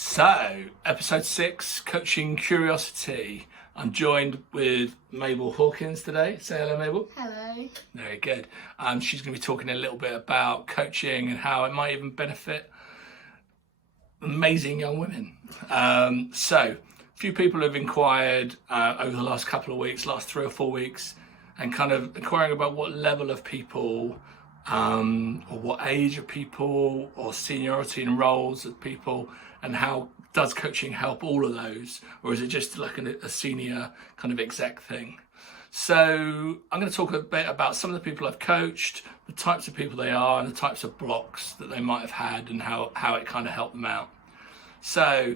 So, episode 6, Coaching Curiosity. I'm joined with Mabel Hawkins today. Say hello, Mabel. Hello. Very good. She's going to be talking a little bit about coaching and how it might even benefit amazing young women. A few people have inquired over the last couple of weeks, last 3 or 4 weeks, and kind of inquiring about what level of people, or what age of people, or seniority in roles of people, and how does coaching help all of those, or is it just like a senior kind of exec thing? So I'm going to talk a bit about some of the people I've coached, the types of people they are, and the types of blocks that they might have had, and how it kind of helped them out. So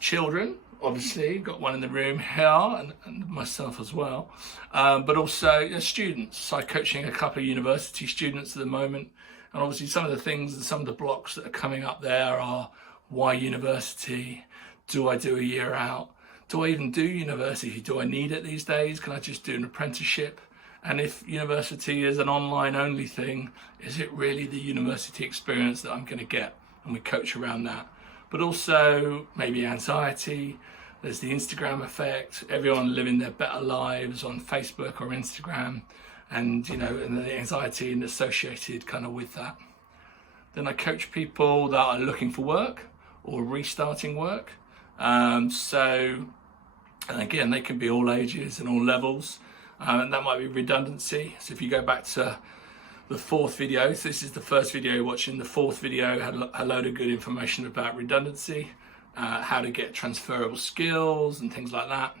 children, obviously, got one in the room here, and myself as well, but also students. So I'm coaching a couple of university students at the moment, and obviously some of the things and some of the blocks that are coming up there are: why university? Do I do a year out? Do I even do university? Do I need it these days? Can I just do an apprenticeship? And if university is an online only thing, is it really the university experience that I'm going to get? And we coach around that. But also maybe anxiety. There's the Instagram effect, everyone living their better lives on Facebook or Instagram, and and the anxiety and associated kind of with that. Then I coach people that are looking for work or restarting work. And again, they can be all ages and all levels. And that might be redundancy. So if you go back to the 4th video, so this is the first video you're watching, the 4th video had a load of good information about redundancy, how to get transferable skills and things like that.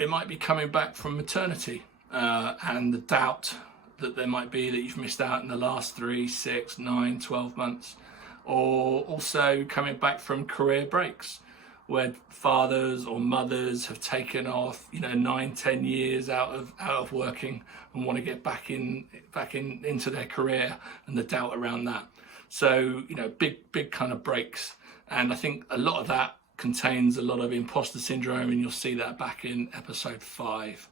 It might be coming back from maternity and the doubt that there might be that you've missed out in the last 3, 6, 9, 12 months, or also coming back from career breaks where fathers or mothers have taken off 9, 10 years out of working and want to get back into their career, and the doubt around that. So big kind of breaks, and I think a lot of that contains a lot of imposter syndrome, and you'll see that back in episode 5.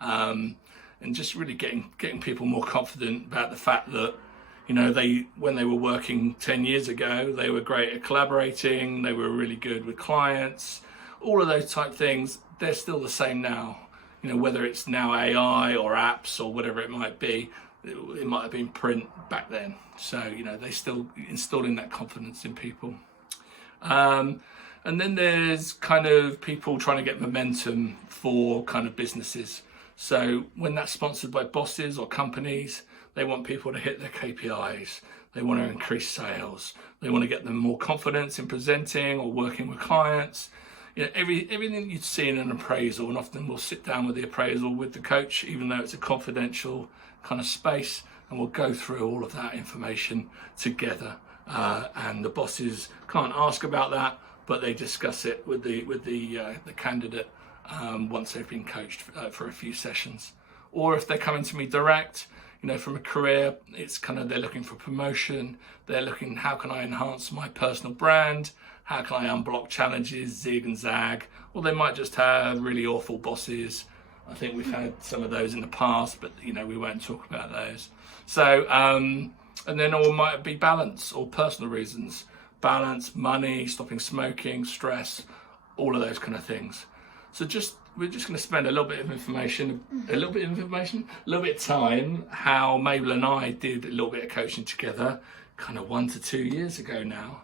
And just really getting people more confident about the fact that when they were working 10 years ago, they were great at collaborating, they were really good with clients, all of those type things. They're still the same now, whether it's now AI or apps or whatever it might be. It might have been print back then. So they still installing that confidence in people. And then there's kind of people trying to get momentum for kind of businesses. So when that's sponsored by bosses or companies, they want people to hit their KPIs. They want to increase sales. They want to get them more confidence in presenting or working with clients. Everything you'd see in an appraisal, and often we'll sit down with the appraisal with the coach, even though it's a confidential kind of space, and we'll go through all of that information together. And the bosses can't ask about that, but they discuss it with the candidate once they've been coached for a few sessions. Or if they're coming to me direct, from a career, it's kind of they're looking for promotion. They're looking, how can I enhance my personal brand? How can I unblock challenges, zig and zag? Or they might just have really awful bosses. I think we've had some of those in the past, but we won't talk about those. So, and then all might be balance or personal reasons. Balance, money, stopping smoking, stress, all of those kind of things. So we're just going to spend a little bit of time, how Mabel and I did a little bit of coaching together, kind of 1 to 2 years ago now.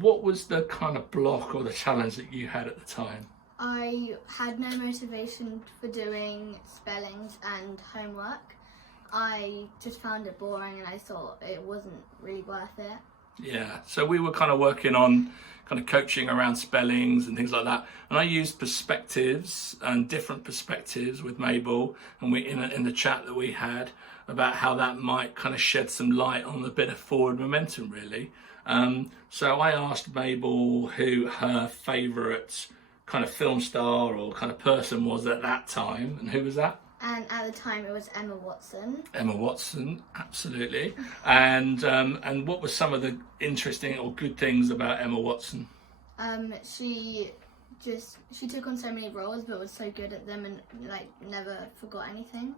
What was the kind of block or the challenge that you had at the time? I had no motivation for doing spellings and homework. I just found it boring, and I thought it wasn't really worth it. Yeah, so we were kind of working on kind of coaching around spellings and things like that, and I used perspectives and different perspectives with Mabel, and we in the chat that we had about how that might kind of shed some light on a bit of forward momentum, really. So I asked Mabel who her favourite kind of film star or kind of person was at that time, and who was that? And at the time it was Emma Watson. Emma Watson, absolutely. And what were some of the interesting or good things about Emma Watson? She took on so many roles, but was so good at them and never forgot anything.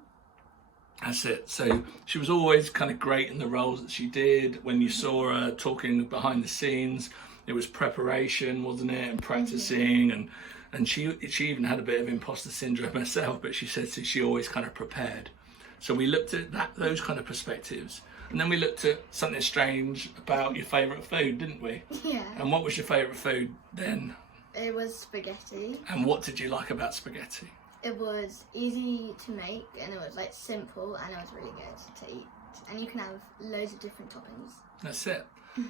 That's it. So she was always kind of great in the roles that she did. When you saw her talking behind the scenes, it was preparation, wasn't it, and practicing, and she even had a bit of imposter syndrome herself, but she said she always kind of prepared. So we looked at those kind of perspectives, and then we looked at something strange about your favourite food, didn't we? Yeah. And what was your favourite food then? It was spaghetti. And what did you like about spaghetti? It was easy to make, and it was like simple, and it was really good to eat. And you can have loads of different toppings. That's it.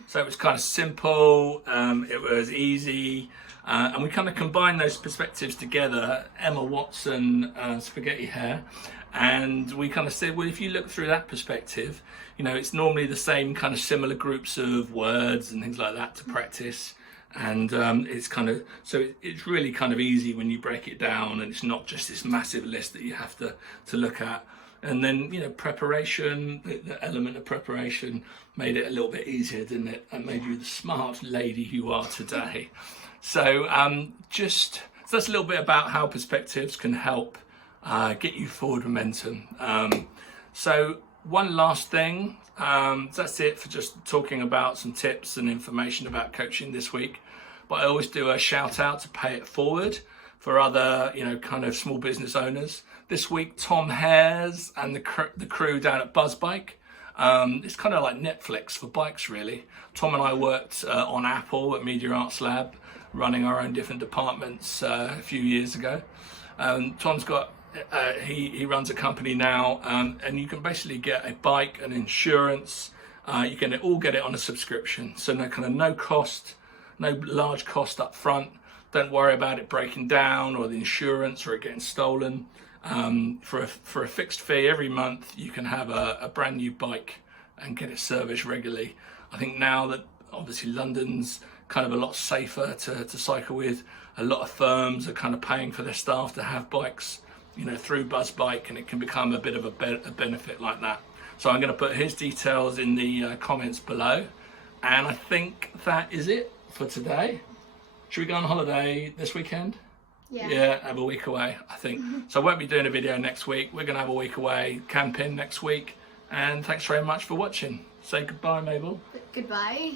So it was kind of simple, it was easy, and we kind of combined those perspectives together, Emma Watson, spaghetti hair, and we kind of said, well, if you look through that perspective, you know, it's normally the same kind of similar groups of words and things like that to practice, and it's kind of, so it's really kind of easy when you break it down, and it's not just this massive list that you have to look at. And then, you know, preparation, the element of preparation made it a little bit easier, didn't it? And made you the smart lady you are today. So so that's a little bit about how perspectives can help get you forward momentum. So one last thing, that's it for just talking about some tips and information about coaching this week. But I always do a shout out to Pay It Forward for other, you know, kind of small business owners. This week, Tom Hares and the crew down at BuzzBike. It's kind of like Netflix for bikes, really. Tom and I worked on Apple at Media Arts Lab, running our own different departments a few years ago. Tom's got, he runs a company now, and you can basically get a bike and insurance. You can all get it on a subscription. So no cost, no large cost up front. Don't worry about it breaking down or the insurance or it getting stolen. For a fixed fee every month, you can have a brand new bike and get it serviced regularly. I think now that obviously London's kind of a lot safer to cycle with, a lot of firms are kind of paying for their staff to have bikes, you know, through BuzzBike, and it can become a bit of a benefit like that. So I'm going to put his details in the comments below, and I think that is it for today. Should we go on holiday this weekend? Yeah, have a week away, I think. So I won't be doing a video next week. We're going to have a week away camping next week. And thanks very much for watching. Say goodbye, Mabel. Goodbye.